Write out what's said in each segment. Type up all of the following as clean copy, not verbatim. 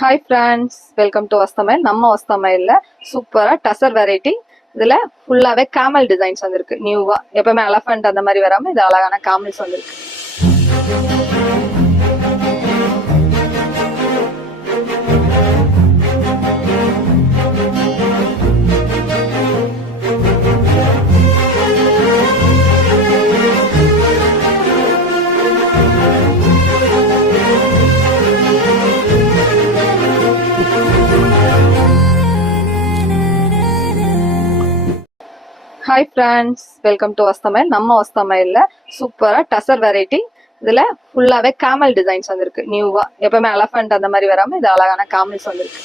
Hi friends, welcome to வஸ்தமைல். நம்ம வஸ்தமைல்ல சூப்பராக டசர் வெரைட்டி. இதில் ஃபுல்லாகவே கேமல் டிசைன்ஸ் வந்திருக்கு நியூவாக. எப்பவுமே எலஃபண்ட் அந்த மாதிரி வராமல் இது அழகான கேமல்ஸ் வந்திருக்கு. ஹாய் ஃப்ரெண்ட்ஸ், வெல்கம் டு வஸ்தமைல். நம்ம வஸ்தமைல்ல சூப்பராக டசர் வெரைட்டி. இதில் ஃபுல்லாகவே கேமல் டிசைன்ஸ் வந்திருக்கு நியூவாக. எப்பவுமே எலஃபண்ட் அந்த மாதிரி வராமல் இது அழகான கேமல்ஸ் வந்திருக்கு.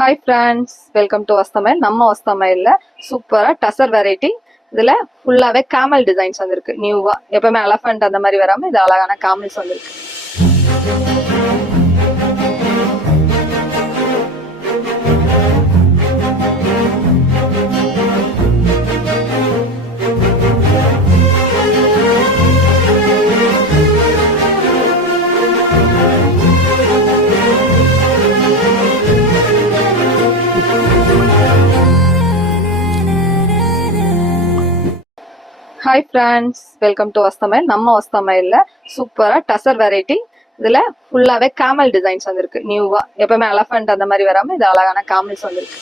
ஹாய் ஃப்ரெண்ட்ஸ், வெல்கம் டு வஸ்தமைல். நம்ம வஸ்தமைல்ல சூப்பராக டசர் வெரைட்டி. இதில் ஃபுல்லாகவே கேமல் டிசைன்ஸ் வந்திருக்கு நியூவாக. எப்பவுமே எலஃபண்ட் அந்த மாதிரி வராமல் இது அழகான கேமல்ஸ் வந்திருக்கு. ஹாய் ஃப்ரெண்ட்ஸ், வெல்கம் டு வஸ்தமைல். நம்ம வஸ்தமைல்ல சூப்பராக டசர் வெரைட்டி. இதில் ஃபுல்லாகவே கேமல் டிசைன்ஸ் வந்திருக்கு நியூவாக. எப்பவுமே எலஃபண்ட் அந்த மாதிரி வராமல் இது அழகான கேமல்ஸ் வந்திருக்கு.